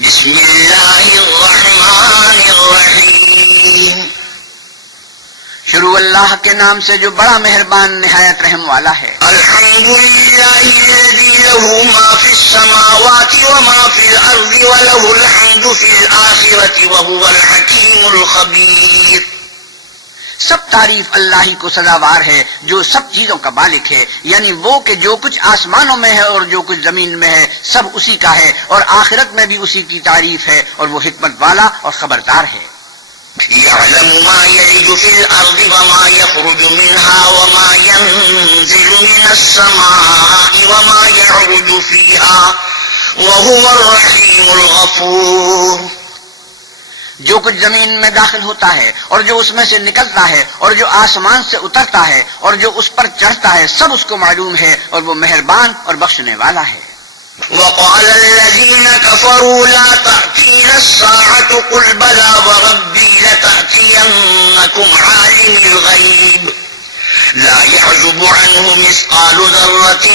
بسم اللہ الرحمن الرحیم، شروع اللہ کے نام سے جو بڑا مہربان نہایت رحم والا ہے۔ الحمد للہ الذی له ما فی السماوات وما فی الارض وله الحمد فی الآخرۃ وهو الحکیم الخبیر۔ سب تعریف اللہ ہی کو سزاوار ہے جو سب چیزوں کا مالک ہے، یعنی وہ کہ جو کچھ آسمانوں میں ہے اور جو کچھ زمین میں ہے سب اسی کا ہے، اور آخرت میں بھی اسی کی تعریف ہے، اور وہ حکمت والا اور خبردار ہے۔ يعلم ما يلج في الأرض وما يخرج منها وما ينزل من السماء وما يعرج فيها وهو الرحيم الغفور۔ جو کچھ زمین میں داخل ہوتا ہے اور جو اس میں سے نکلتا ہے اور جو آسمان سے اترتا ہے اور جو اس پر چڑھتا ہے سب اس کو معلوم ہے، اور وہ مہربان اور بخشنے والا ہے۔ وقال الذين كفروا لا تأتينا الساعة قل بلى وربي لتأتينكم عالم الغيب لا يعزب عنه مثقال ذرة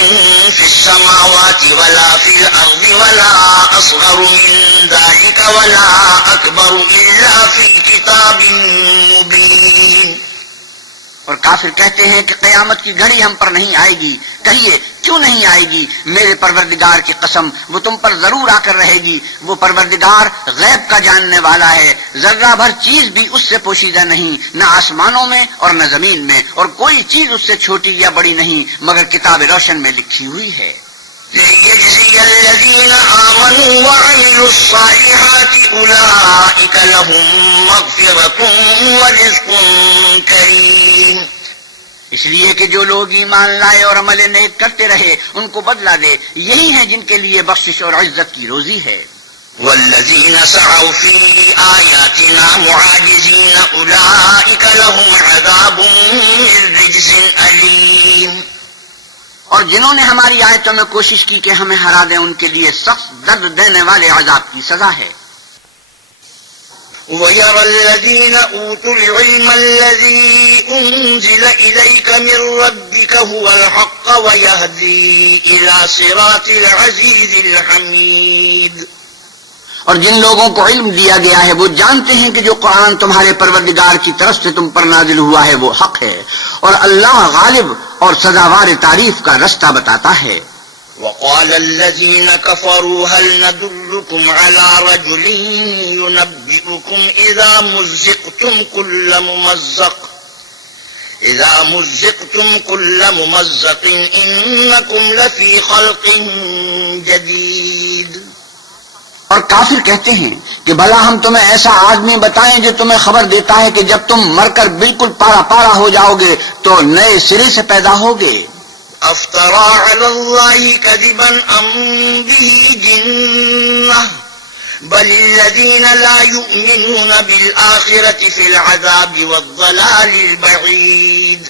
في السماوات ولا في الأرض ولا أصغر من ذلك ولا أكبر إلا في كتاب مبين۔ اور کافر کہتے ہیں کہ قیامت کی گھڑی ہم پر نہیں آئے گی۔ کہیے کیوں نہیں آئے گی؟ میرے پروردگار کی قسم وہ تم پر ضرور آ کر رہے گی۔ وہ پروردگار غیب کا جاننے والا ہے، ذرہ بھر چیز بھی اس سے پوشیدہ نہیں، نہ آسمانوں میں اور نہ زمین میں، اور کوئی چیز اس سے چھوٹی یا بڑی نہیں مگر کتاب روشن میں لکھی ہوئی ہے۔ لِيَجْزِيَ الَّذِينَ آمَنُوا وَعَمِلُوا الصَّالِحَاتِ أُولَئِكَ لَهُم مَّغْفِرَةٌ وَرِزْقٌ كَرِيمٌ۔ اس لیے کہ جو لوگ ایمان لائے اور عمل نیک کرتے رہے ان کو بدلہ دے، یہی ہیں جن کے لیے بخشش اور عزت کی روزی ہے۔ وَالَّذِينَ سَعَوْا فِي آيَاتِنَا مُعَاجِزِينَ أُولَئِكَ لَهُمْ عَذَابٌ مِّن رِّجْزٍ أَلِيمٌ۔ اور جنہوں نے ہماری آیتوں میں کوشش کی کہ ہمیں ہرا دیں ان کے لیے سخت درد دینے والے عذاب کی سزا ہے۔ وَيَرَى الَّذِينَ أُوتُوا الْعِلْمَ الَّذِي أُنزِلَ إِلَيْكَ مِن رَّبِّكَ هُوَ الْحَقَّ وَيَهْدِي إِلَى صِرَاطِ الْعَزِيزِ الْحَمِيدِ۔ اور جن لوگوں کو علم دیا گیا ہے وہ جانتے ہیں کہ جو قرآن تمہارے پروردگار کی طرف سے تم پر نازل ہوا ہے وہ حق ہے، اور اللہ غالب اور سزاوار تعریف کا رستہ بتاتا ہے۔ وقال الذين كفروا هل ندلكم على رجل ينبئكم إذا مزقتم كل ممزق إنكم لفي خلق جديد۔ اور کافر کہتے ہیں کہ بھلا ہم تمہیں ایسا آدمی بتائیں جو تمہیں خبر دیتا ہے کہ جب تم مر کر بالکل پارا پارا ہو جاؤ گے تو نئے سرے سے پیدا ہوگے۔ افترى على الله كذبا ام به جنة بل الذين لا يؤمنون بالآخرة في العذاب والضلال البعيد۔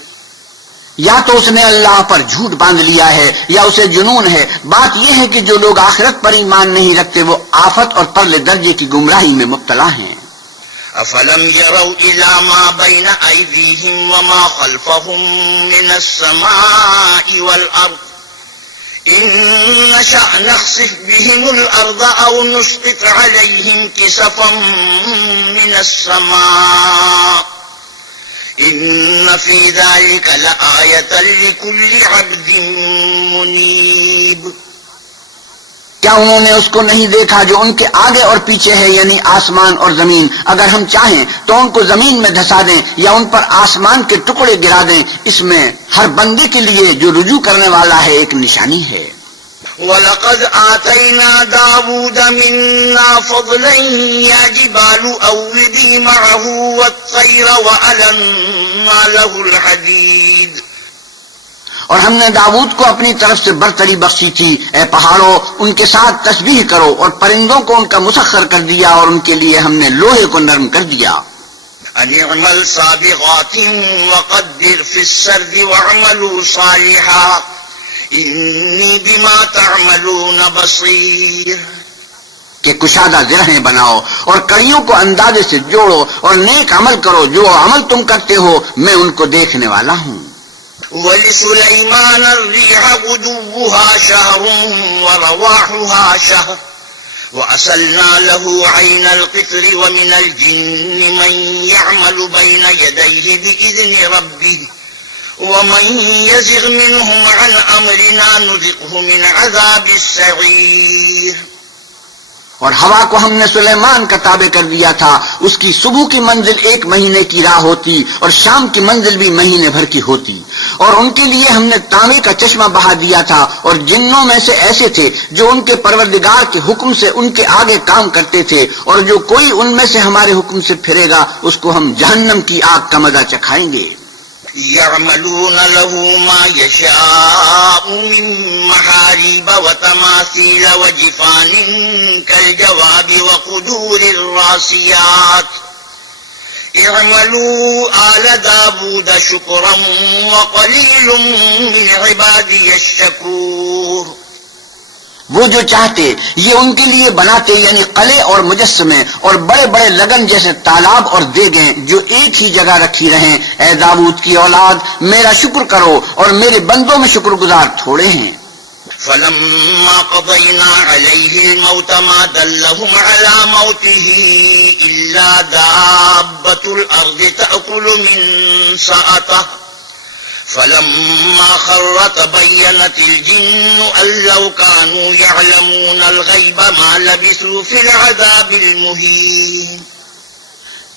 یا تو اس نے اللہ پر جھوٹ باندھ لیا ہے یا اسے جنون ہے۔ بات یہ ہے کہ جو لوگ آخرت پر ایمان نہیں رکھتے وہ آفت اور پرلے درجے کی گمراہی میں مبتلا ہیں۔ افلم يروا الى ما بين ايديهم وما خلفهم من السماء والارض ان نشأ نخسف بهم الارض او نسقط عليهم كسفا من السماء ان في ذلك لآية لكل عبد منيب۔ کیا انہوں نے اس کو نہیں دیکھا جو ان کے آگے اور پیچھے ہے، یعنی آسمان اور زمین؟ اگر ہم چاہیں تو ان کو زمین میں دھسا دیں یا ان پر آسمان کے ٹکڑے گرا دیں، اس میں ہر بندے کے لیے جو رجوع کرنے والا ہے ایک نشانی ہے۔ وَلَقَدْ آتَيْنَا دَاوُودَ مِنَّا فَضْلًا يَا جِبَالُ أَوِّبِي مَعَهُ وَالطَّيْرَ وَأَلَنَّا لَهُ الْحَدِيدَ۔ اور ہم نے داؤد کو اپنی طرف سے برتری بخشی تھی، اے پہاڑوں ان کے ساتھ تسبیح کرو، اور پرندوں کو ان کا مسخر کر دیا اور ان کے لیے ہم نے لوہے کو نرم کر دیا۔ أَنِ اعْمَلْ سَابِغَاتٍ وَقَدِّرْ فِي السَّرْدِ وَاعْمَلُوا صَالِحًا إِنِّي بِمَا تَعْمَلُونَ بَصِيرٌ۔ کہ کشادہ زرہیں بناؤ اور کڑیوں کو اندازے سے جوڑو اور نیک عمل کرو، جو عمل تم کرتے ہو میں ان کو دیکھنے والا ہوں۔ وَلِسُلَيْمَانَ الرِّيحَ غُدُوُّهَا شَهْرٌ وَرَوَاحُهَا شَهْرٌ وَأَسَلْنَا لَهُ عَيْنَ الْقِطْرِ وَمِنَ الْجِنِّ مَن يَعْمَلُ بَيْنَ يَدَيْهِ بِإِذْنِ رَبِّهِ وَمَن يَزِغْ مِنْهُمْ عَنْ أَمْرِنَا نُذِقْهُ مِنْ عَذَابِ السَّعِيرِ. اور ہوا کو ہم نے سلیمان کا تابع کر دیا تھا، اس کی صبح کی منزل 1 مہینے کی راہ ہوتی اور شام کی منزل بھی مہینے بھر کی ہوتی. اور ان کے لیے ہم نے تانبے کا چشمہ بہا دیا تھا، اور جنوں میں سے ایسے تھے جو ان کے پروردگار کے حکم سے ان کے آگے کام کرتے تھے، اور جو کوئی ان میں سے ہمارے حکم سے پھرے گا اس کو ہم جہنم کی آگ کا مزہ چکھائیں گے. يعملون له ما يشاء من محاريب وتماثيل وجفان كالجواب وقدور الراسيات اعملوا آل داود شكرا وقليل من عبادي الشكور. وہ جو چاہتے یہ ان کے لیے بناتے، یعنی قلعے اور مجسمے اور بڑے بڑے لگن جیسے تالاب اور دیگیں جو ایک ہی جگہ رکھی رہیں. اے داؤد کی اولاد، میرا شکر کرو، اور میرے بندوں میں شکر گزار تھوڑے ہیں. فلما قضينا عليه الموت ما دلهم على موته إلا دابة الأرض تأكل من سأته فلما خر تبينت الجن أن لو كانوا يعلمون الغيب ما لبثوا في العذاب المهين.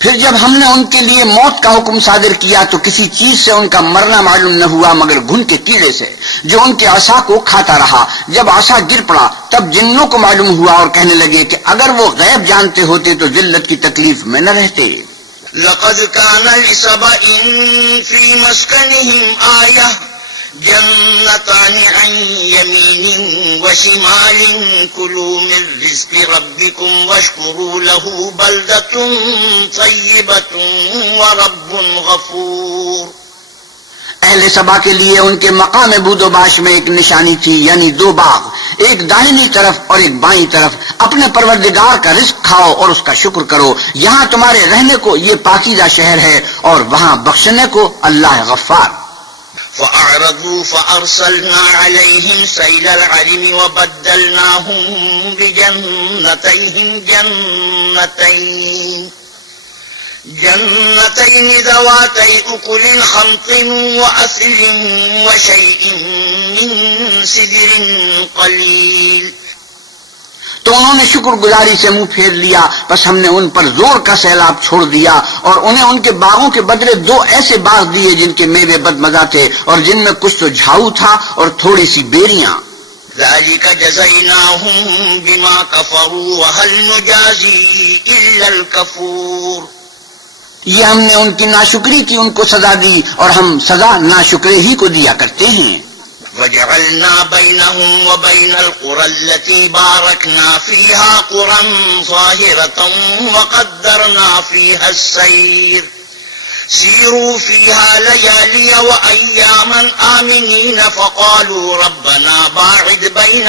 پھر جب ہم نے ان کے لیے موت کا حکم صادر کیا تو کسی چیز سے ان کا مرنا معلوم نہ ہوا مگر گھن کے کیڑے سے جو ان کے عصا کو کھاتا رہا. جب عصا گر پڑا تب جنوں کو معلوم ہوا اور کہنے لگے کہ اگر وہ غیب جانتے ہوتے تو ذلت کی تکلیف میں نہ رہتے. لقد كان لسبإ في مسكنهم آية جنتان عن يمين وشمال كلوا من رزق ربكم واشكروا له بلدة طيبة ورب غفور. اہل سبا کے لیے ان کے مقام بود و باش میں ایک نشانی تھی، یعنی 2 باغ، ایک داہنی طرف اور ایک بائیں طرف. اپنے پروردگار کا رزق کھاؤ اور اس کا شکر کرو. یہاں تمہارے رہنے کو یہ پاکیزہ شہر ہے اور وہاں بخشنے کو اللہ غفار. فأعرضوا فأرسلنا عليهم سيل العرم وبدلناهم بجنتيهم جنتين ذواتي أكل خمط وأثل وشيء من سدر قليل. تو انہوں نے شکر گزاری سے منہ پھیر لیا، بس ہم نے ان پر زور کا سیلاب چھوڑ دیا اور انہیں ان کے باغوں کے بدلے 2 ایسے باغ دیے جن کے میوے بدمزہ تھے اور جن میں کچھ تو جھاؤ تھا اور تھوڑی سی بیریاں. ذلك جزيناهم بما كفروا وهل نجازي إلا الكفور. یہ ہم نے ان کی ناشکری کی ان کو سزا دی اور ہم سزا ناشکرے ہی کو دیا کرتے ہیں. وجعلنا بينهم وبين القرى التي باركنا فيها قرى ظاهرة وقدرنا فيها السير سيروا فيها ليالي وأياما آمنين فقالوا ربنا باعد بين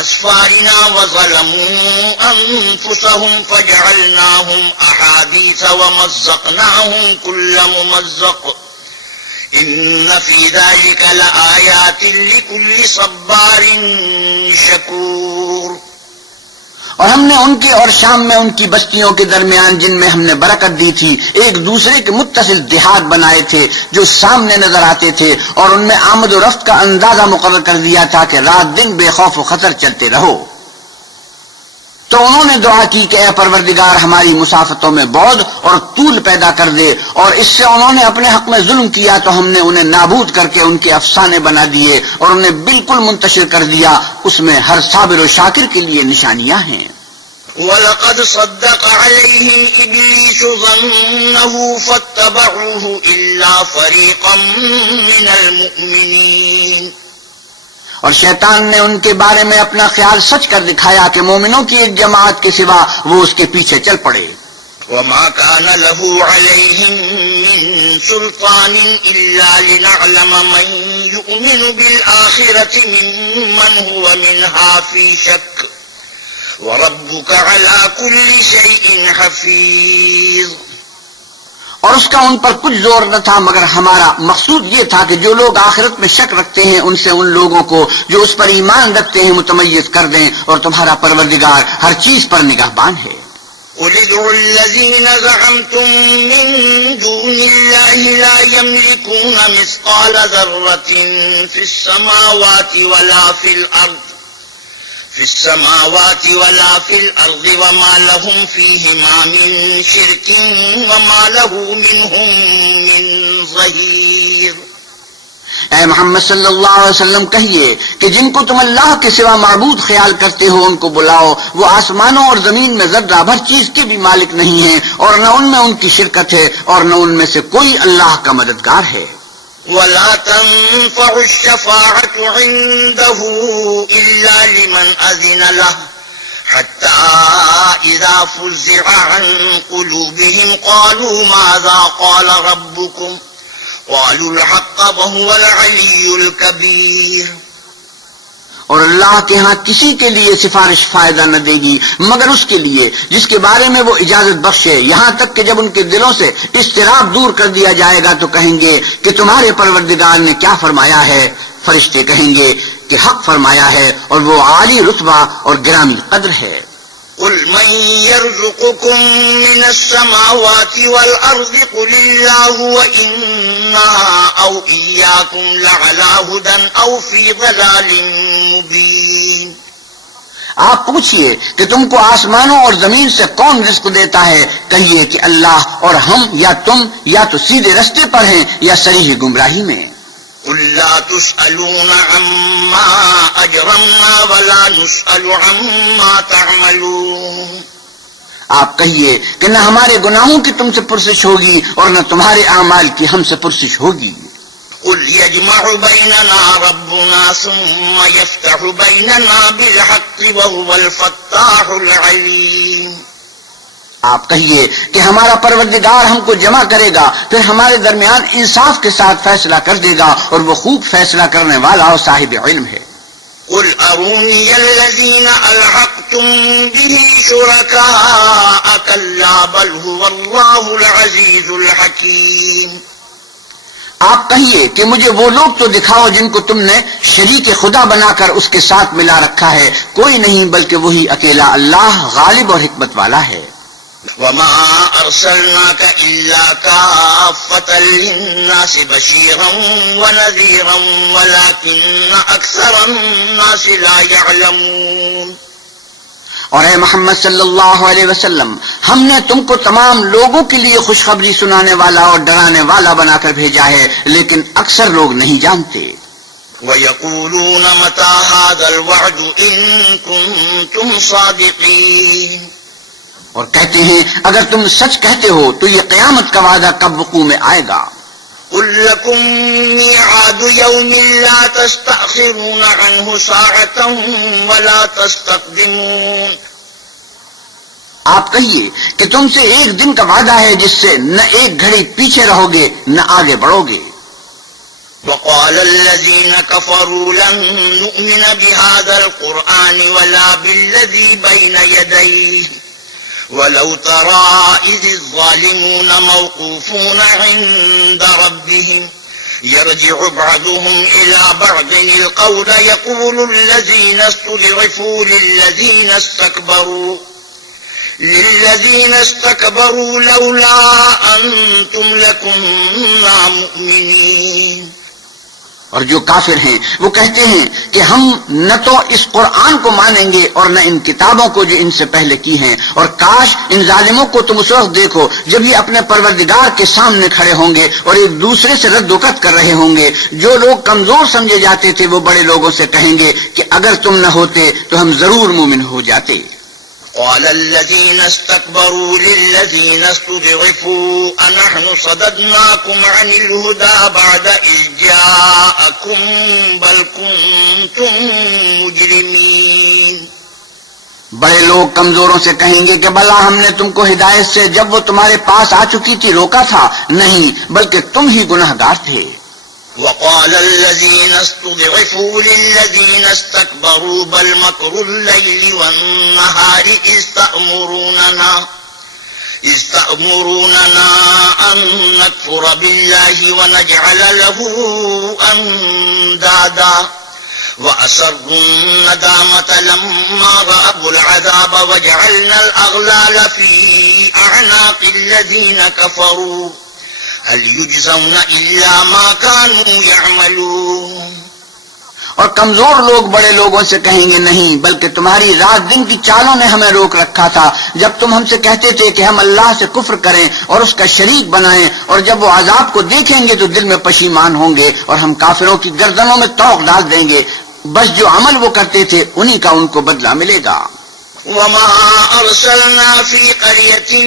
أسفارنا وظلموا أنفسهم فجعلناهم أحاديث ومزقناهم كل ممزق إن في ذلك لآيات لكل صبار شكور. اور ہم نے ان کے اور شام میں ان کی بستیوں کے درمیان جن میں ہم نے برکت دی تھی ایک دوسرے کے متصل دیہات بنائے تھے جو سامنے نظر آتے تھے، اور ان میں آمد و رفت کا اندازہ مقرر کر دیا تھا کہ رات دن بے خوف و خطر چلتے رہو. تو انہوں نے دعا کی کہ اے پروردگار ہماری مسافتوں میں بعد اور طول پیدا کر دے، اور اس سے انہوں نے اپنے حق میں ظلم کیا تو ہم نے انہیں نابود کر کے ان کے افسانے بنا دیے اور انہیں بالکل منتشر کر دیا. اس میں ہر صابر و شاکر کے لیے نشانیاں ہیں. وَلَقَدْ صَدَّقَ عَلَيْهِمْ إِبْلِيسُ ظَنَّهُ فَاتَّبَعُوهُ إِلَّا فَرِيقًا مِّنَ الْمُؤْمِنِينَ. اور شیطان نے ان کے بارے میں اپنا خیال سچ کر دکھایا کہ مومنوں کی ایک جماعت کے سوا وہ اس کے پیچھے چل پڑے. وَمَا كَانَ لَهُ عَلَيْهِمْ مِنْ سُلْطَانٍ إِلَّا لِنَعْلَمَ مَنْ يُؤْمِنُ بِالْآخِرَةِ مِمَّنْ هُوَ مِنْهَا فِي شَكٍّ وَرَبُّكَ عَلَى كُلِّ شَيْءٍ حَفِيظٌ. اور اس کا ان پر کچھ زور نہ تھا، مگر ہمارا مقصود یہ تھا کہ جو لوگ آخرت میں شک رکھتے ہیں ان سے ان لوگوں کو جو اس پر ایمان رکھتے ہیں متمیز کر دیں، اور تمہارا پروردگار ہر چیز پر نگہبان ہے۔ قل ادعوا الذين زعمتم من دون الله لا يملكون مثقال ذرة في السماوات ولا في الأرض وما لهم فيهما من شرك وما له منهم من ظهير۔ اے محمد صلی اللہ علیہ وسلم کہیے کہ جن کو تم اللہ کے سوا معبود خیال کرتے ہو ان کو بلاؤ، وہ آسمانوں اور زمین میں ذرہ بھر چیز کے بھی مالک نہیں ہیں، اور نہ ان میں ان کی شرکت ہے، اور نہ ان میں سے کوئی اللہ کا مددگار ہے۔ ولا تنفع الشفاعة عنده إلا لمن أذن له حتى إذا فزع عن قلوبهم قالوا ماذا قال ربكم قالوا الحق وهو العلي الكبير۔ اور اللہ کے ہاں کسی کے لیے سفارش فائدہ نہ دے گی مگر اس کے لیے جس کے بارے میں وہ اجازت بخشے، یہاں تک کہ جب ان کے دلوں سے اضطراب دور کر دیا جائے گا تو کہیں گے کہ تمہارے پروردگار نے کیا فرمایا ہے؟ فرشتے کہیں گے کہ حق فرمایا ہے، اور وہ عالی رتبہ اور گرامی قدر ہے۔ قل من يرزقكم من السماوات والأرض قل الله وإنا أو إياكم لعلى هدى أو في ضلال مبين۔ آپ پوچھئے کہ تم کو آسمانوں اور زمین سے کون رزق دیتا ہے؟ کہیے کہ اللہ، اور ہم یا تم یا تو سیدھے رستے پر ہیں یا صریح گمراہی میں۔ قل لا تسألون عما أجرمنا ولا نسأل عما تعملون۔ آپ کہیے کہ نہ ہمارے گناہوں کی تم سے پرسش ہوگی اور نہ تمہارے اعمال کی ہم سے پرسش ہوگی۔ قل يجمع بيننا ربنا ثم يفتح بيننا بالحق وهو الفتاح العليم۔ آپ کہیے کہ ہمارا پروردگار ہم کو جمع کرے گا، پھر ہمارے درمیان انصاف کے ساتھ فیصلہ کر دے گا، اور وہ خوب فیصلہ کرنے والا اور صاحب علم ہے۔ قل أروني الذين ألحقتم به شركاء كلا بل هو الله العزيز الحكيم۔ آپ کہیے کہ مجھے وہ لوگ تو دکھاؤ جن کو تم نے شریک خدا بنا کر اس کے ساتھ ملا رکھا ہے، کوئی نہیں بلکہ وہی اکیلا اللہ غالب اور حکمت والا ہے۔ وما أرسلناك إلا كافة للناس بشيرا ونذيرا ولكن أكثر الناس لا يعلمون۔ اور اے محمد صلی اللہ علیہ وسلم، ہم نے تم کو تمام لوگوں کے لیے خوشخبری سنانے والا اور ڈرانے والا بنا کر بھیجا ہے، لیکن اکثر لوگ نہیں جانتے۔ ويقولون متى هذا الوعد إن كنتم صادقين۔ اور کہتے ہیں اگر تم سچ کہتے ہو تو یہ قیامت کا وعدہ کب وقوع میں آئے گا؟ قل لكم ميعاد يوم لا تستأخرون عنه ساعة ولا تستقدمون۔ آپ کہیے کہ تم سے ایک دن کا وعدہ ہے جس سے نہ ایک گھڑی پیچھے رہو گے نہ آگے بڑھو گے۔ وقال الذين كفروا لن نؤمن بهذا القرآن ولا بالذي بين يديه ولو ترى إذ الظالمون موقوفون عند ربهم يرجع بعضهم إلى بعض القول يقول الذين استضعفوا للذين استكبروا لولا أنتم لكنا مؤمنين۔ اور جو کافر ہیں وہ کہتے ہیں کہ ہم نہ تو اس قرآن کو مانیں گے اور نہ ان کتابوں کو جو ان سے پہلے کی ہیں، اور کاش ان ظالموں کو تم اس وقت دیکھو جب یہ اپنے پروردگار کے سامنے کھڑے ہوں گے اور ایک دوسرے سے رد و کت کر رہے ہوں گے۔ جو لوگ کمزور سمجھے جاتے تھے وہ بڑے لوگوں سے کہیں گے کہ اگر تم نہ ہوتے تو ہم ضرور مومن ہو جاتے۔ قال الذين استكبروا للذين استضعفوا أنحن صددناكم عن الهدى بعد إذ جاءكم بل كنتم مجرمين۔ بڑے لوگ کمزوروں سے کہیں گے کہ بھلا ہم نے تم کو ہدایت سے جب وہ تمہارے پاس آ چکی تھی روکا تھا؟ نہیں، بلکہ تم ہی گناہگار تھے۔ وقال الذين استضعفوا للذين استكبروا بل مكر الليل والنهار إذ إذ تأمروننا أن نكفر بالله ونجعل له أندادا وأسروا الندامة لما رأوا العذاب وجعلنا الأغلال في أعناق الذين كفروا هل يجزون إلا ما كانوا يعملون. اور کمزور لوگ بڑے لوگوں سے کہیں گے نہیں، بلکہ تمہاری رات دن کی چالوں نے ہمیں روک رکھا تھا جب تم ہم سے کہتے تھے کہ ہم اللہ سے کفر کریں اور اس کا شریک بنائیں، اور جب وہ عذاب کو دیکھیں گے تو دل میں پشیمان ہوں گے اور ہم کافروں کی گردنوں میں طوق ڈال دیں گے. بس جو عمل وہ کرتے تھے انہی کا ان کو بدلہ ملے گا. وما أرسلنا في قرية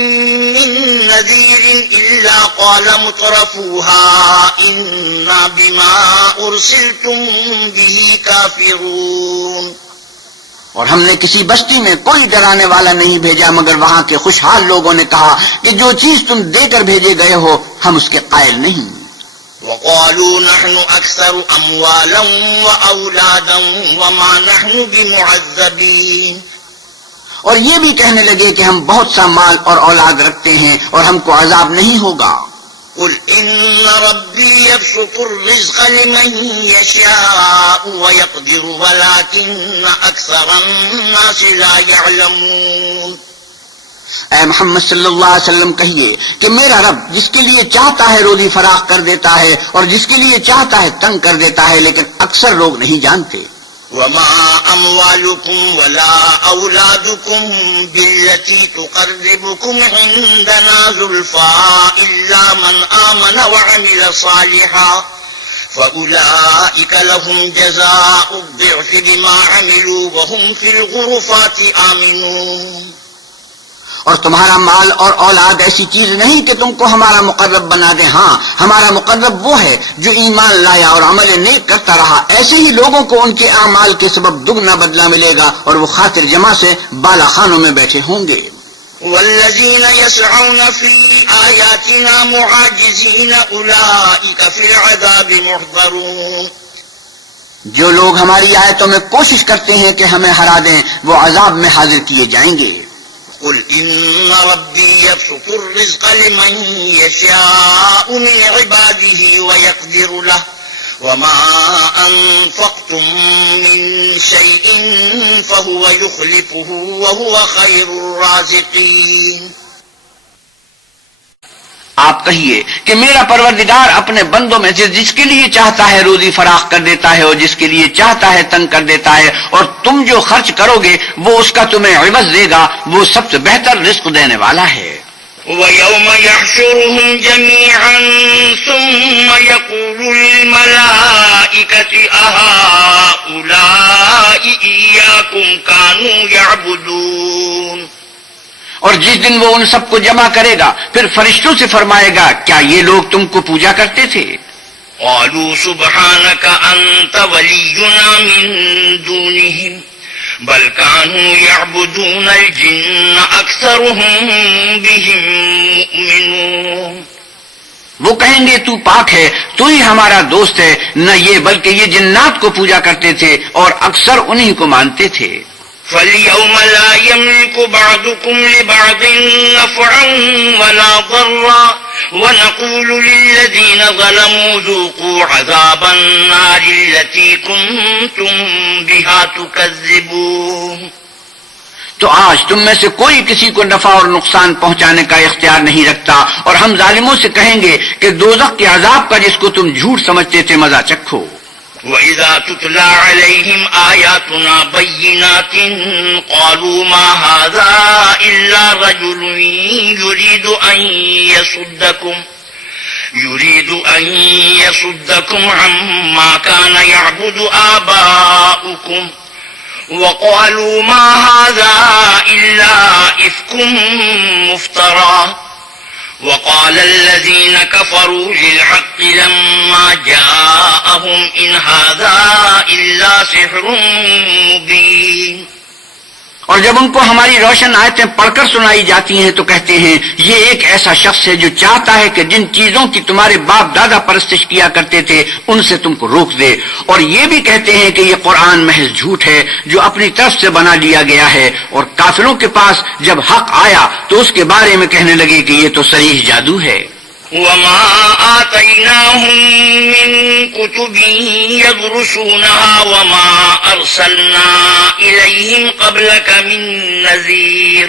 من نذير إلا قال مترفوها إنا بما أرسلتم به كافرون. اور ہم نے کسی بستی میں کوئی ڈرانے والا نہیں بھیجا مگر وہاں کے خوشحال لوگوں نے کہا کہ جو چیز تم دے کر بھیجے گئے ہو ہم اس کے قائل نہیں. وقالوا نحن أكثر أموالا وأولادا وما نحن بمعذبين. اور یہ بھی کہنے لگے کہ ہم بہت سا مال اور اولاد رکھتے ہیں اور ہم کو عذاب نہیں ہوگا. قل إن ربي يبسط الرزق لمن يشاء ويقدر ولكن أكثر الناس لا يعلمون. اے محمد صلی اللہ علیہ وسلم کہیے کہ میرا رب جس کے لیے چاہتا ہے روزی فراخ کر دیتا ہے اور جس کے لیے چاہتا ہے تنگ کر دیتا ہے، لیکن اکثر لوگ نہیں جانتے. وما أموالكم ولا أولادكم بالتي تقربكم عندنا زلفى إلا من آمن وعمل صالحا فأولئك لهم جزاء الضعف بما عملوا وهم في الغرفات آمنون. اور تمہارا مال اور اولاد ایسی چیز نہیں کہ تم کو ہمارا مقرب بنا دے. ہاں، ہمارا مقرب وہ ہے جو ایمان لایا اور عمل نیک کرتا رہا. ایسے ہی لوگوں کو ان کے اعمال کے سبب دگنا بدلہ ملے گا اور وہ خاطر جمع سے بالا خانوں میں بیٹھے ہوں گے. والذين يسعون في آياتنا معاجزين أولئك في العذاب محضرون. جو لوگ ہماری آیتوں میں کوشش کرتے ہیں کہ ہمیں ہرا دیں وہ عذاب میں حاضر کیے جائیں گے. قل إن ربي يبسط الرزق لمن يشاء من عباده ويقدر له وما أنفقتم من شيء فهو يخلفه وهو خير الرازقين. آپ کہیے کہ میرا پروردگار اپنے بندوں میں سے جس کے لیے چاہتا ہے روزی فراخ کر دیتا ہے اور جس کے لیے چاہتا ہے تنگ کر دیتا ہے، اور تم جو خرچ کرو گے وہ اس کا تمہیں عوض دے گا. وہ سب سے بہتر رزق دینے والا ہے. وَيَوْمَ يَحْشُرُهُمْ جَمِيعًا ثُمَّ يَقُولُ لِلْمَلَائِكَةِ أَهَؤُلَاءِ إِيَّاكُمْ كَانُوا يَعْبُدُونَ. اور جس دن وہ ان سب کو جمع کرے گا پھر فرشتوں سے فرمائے گا کیا یہ لوگ تم کو پوجا کرتے تھے؟ قالوا سبحانك أنت ولينا من دونهم بل كانوا يعبدون الجن أكثرهم بهم مؤمنون. وہ کہیں گے تو پاک ہے، تو ہی ہمارا دوست ہے. نہ یہ بلکہ یہ جنات کو پوجا کرتے تھے اور اکثر انہی کو مانتے تھے. فَالْيَوْمَ لَا يَمْلِكُ بَعْضُكُمْ لِبَعْضٍ نَفْعًا وَلَا ضَرًّا وَنَقُولُ لِلَّذِينَ ظَلَمُوا ذُوقُوا عَذَابَ النَّارِ الَّتِي كُنتُمْ بِهَا تُكَذِّبُونَ. تو آج تم میں سے کوئی کسی کو نفع اور نقصان پہنچانے کا اختیار نہیں رکھتا، اور ہم ظالموں سے کہیں گے کہ دوزخ کے عذاب کا جس کو تم جھوٹ سمجھتے تھے مزہ چکھو. وَإِذَا تُتْلَى عَلَيْهِمْ آيَاتُنَا بَيِّنَاتٍ قَالُوا مَا هَذَا إِلَّا رَجُلٌ يُرِيدُ أَن يَصُدَّكُمْ عَمَّا كَانَ يَعْبُدُ آبَاؤُكُمْ وَقَالُوا مَا هَذَا إِلَّا إِفْكٌ مُفْتَرًى. وقال الذين كفروا للحق لما جاءهم إن هذا إلا سحر مبين. اور جب ان کو ہماری روشن آیتیں پڑھ کر سنائی جاتی ہیں تو کہتے ہیں یہ ایک ایسا شخص ہے جو چاہتا ہے کہ جن چیزوں کی تمہارے باپ دادا پرستش کیا کرتے تھے ان سے تم کو روک دے، اور یہ بھی کہتے ہیں کہ یہ قرآن محض جھوٹ ہے جو اپنی طرف سے بنا لیا گیا ہے، اور کافروں کے پاس جب حق آیا تو اس کے بارے میں کہنے لگے کہ یہ تو صریح جادو ہے۔ وما آتيناهم من كتب يدرسونها وما أرسلنا إليهم قبلك من نذير،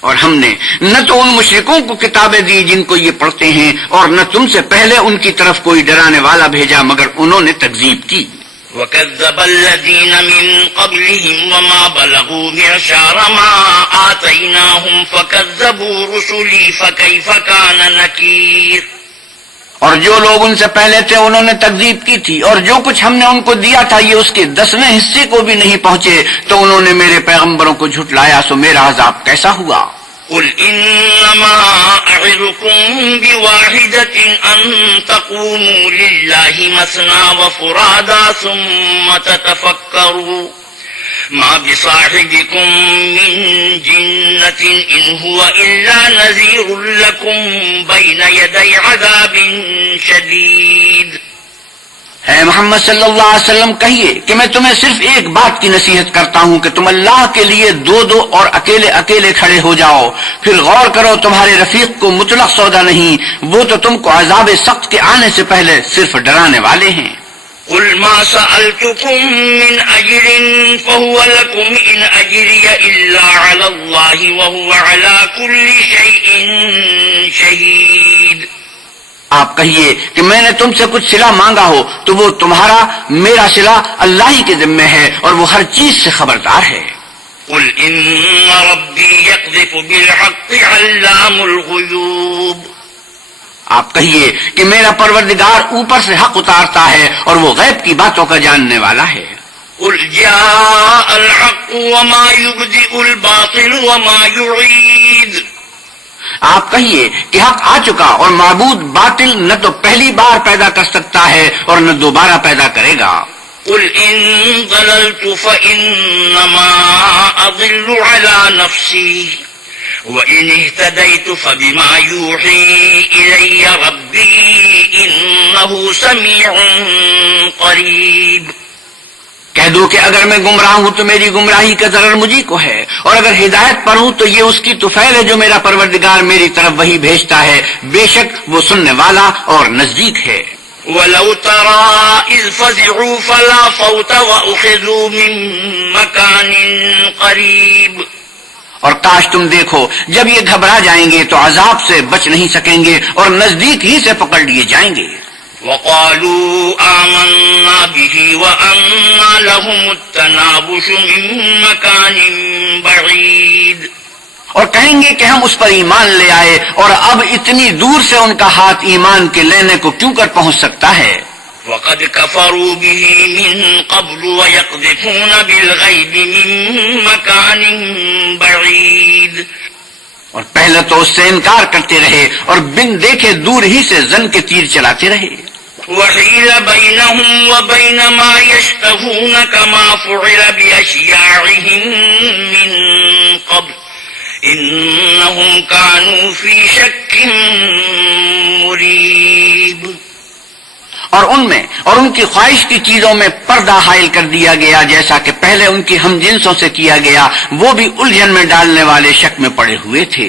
اور ہم نے نہ تو ان مشرکوں کو کتابیں دی جن کو یہ پڑھتے ہیں، اور نہ تم سے پہلے ان کی طرف کوئی ڈرانے والا بھیجا مگر انہوں نے تکذیب کی۔ وكذب الذين من قبلهم وما بلغوا معشار ما آتيناهم فكذبوا رسلي فكيف كان نكير، اور جو لوگ ان سے پہلے تھے انہوں نے تکذیب کی تھی، اور جو کچھ ہم نے ان کو دیا تھا یہ اس کے 10ویں حصے کو بھی نہیں پہنچے تو انہوں نے میرے پیغمبروں کو جھٹلایا، سو میرا عذاب کیسا ہوا۔ قل إنما أعظكم بواحدة أن تقوموا لله مثنى وفرادا ثم تتفكروا ما بصاحبكم من جنة إن هو إلا نذير لكم بين يدي عذاب شديد۔ اے محمد صلی اللہ علیہ وسلم کہیے کہ میں تمہیں صرف ایک بات کی نصیحت کرتا ہوں کہ تم اللہ کے لیے دو دو اور اکیلے اکیلے کھڑے ہو جاؤ، پھر غور کرو تمہارے رفیق کو مطلق سودا نہیں، وہ تو تم کو عذاب سخت کے آنے سے پہلے صرف ڈرانے والے ہیں۔ قل ما سألتكم من أجر فهو لكم إن أجري إلا على الله وهو على كل شيء شهيد۔ آپ کہیے کہ میں نے تم سے کچھ صلہ مانگا ہو تو وہ تمہارا، میرا صلہ اللہ ہی کے ذمہ ہے اور وہ ہر چیز سے خبردار ہے۔ قل إن ربي يقذف بالحق علام الغيوب۔ آپ کہیے کہ میرا پروردگار اوپر سے حق اتارتا ہے اور وہ غیب کی باتوں کا جاننے والا ہے۔ قل جاء الحق وما يبدئ الباطل وما يعيد۔ آپ کہیے کہ حق آ چکا اور معبود باطل نہ تو پہلی بار پیدا کر سکتا ہے اور نہ دوبارہ پیدا کرے گا۔ قل إن ضللت فإنما أضل على نفسي وإن اهتديت فبما يوحي إلي ربي إنه سميع قريب۔ کہہ دو کہ اگر میں گمراہ ہوں تو میری گمراہی کا ضرر مجھی کو ہے، اور اگر ہدایت پر ہوں تو یہ اس کی طفیل ہے جو میرا پروردگار میری طرف وہی بھیجتا ہے، بے شک وہ سننے والا اور نزدیک ہے۔ وَلَوْ تَرَىٰ إِذْ فَزِعُوا فَلَا فَوْتَ وَأُخِذُوا مِن مَّكَانٍ قَرِيبٍ۔ اور کاش تم دیکھو جب یہ گھبرا جائیں گے تو عذاب سے بچ نہیں سکیں گے اور نزدیک ہی سے پکڑ لیے جائیں گے۔ وَقَالُوا آمَنَّا بِهِ وَأَنَّىٰ لَهُمُ التَّنَاوُشُ مِن مَّكَانٍ بَعِيدٍ۔ اور کہیں گے کہ ہم اس پر ایمان لے آئے اور اب اتنی دور سے ان کا ہاتھ ایمان کے لینے کو کیوں کر پہنچ سکتا ہے۔ وَقَدْ كَفَرُوا بِهِ مِن قَبْلُ وَيَقْذِفُونَ بِالْغَيْبِ مِن مَّكَانٍ بَعِيدٍ۔ اور پہلے تو اس سے انکار کرتے رہے اور بن دیکھے دور ہی سے زن کے تیر چلاتے رہے۔ وحيل بينهم وبين ما يشتهون كما فعل بأشياعهم من قبل إنهم كانوا في شك مريب۔ اور ان میں اور ان کی خواہش کی چیزوں میں پردہ حائل کر دیا گیا جیسا کہ پہلے ان کی ہم جنسوں سے کیا گیا، وہ بھی الجھن میں ڈالنے والے شک میں پڑے ہوئے تھے۔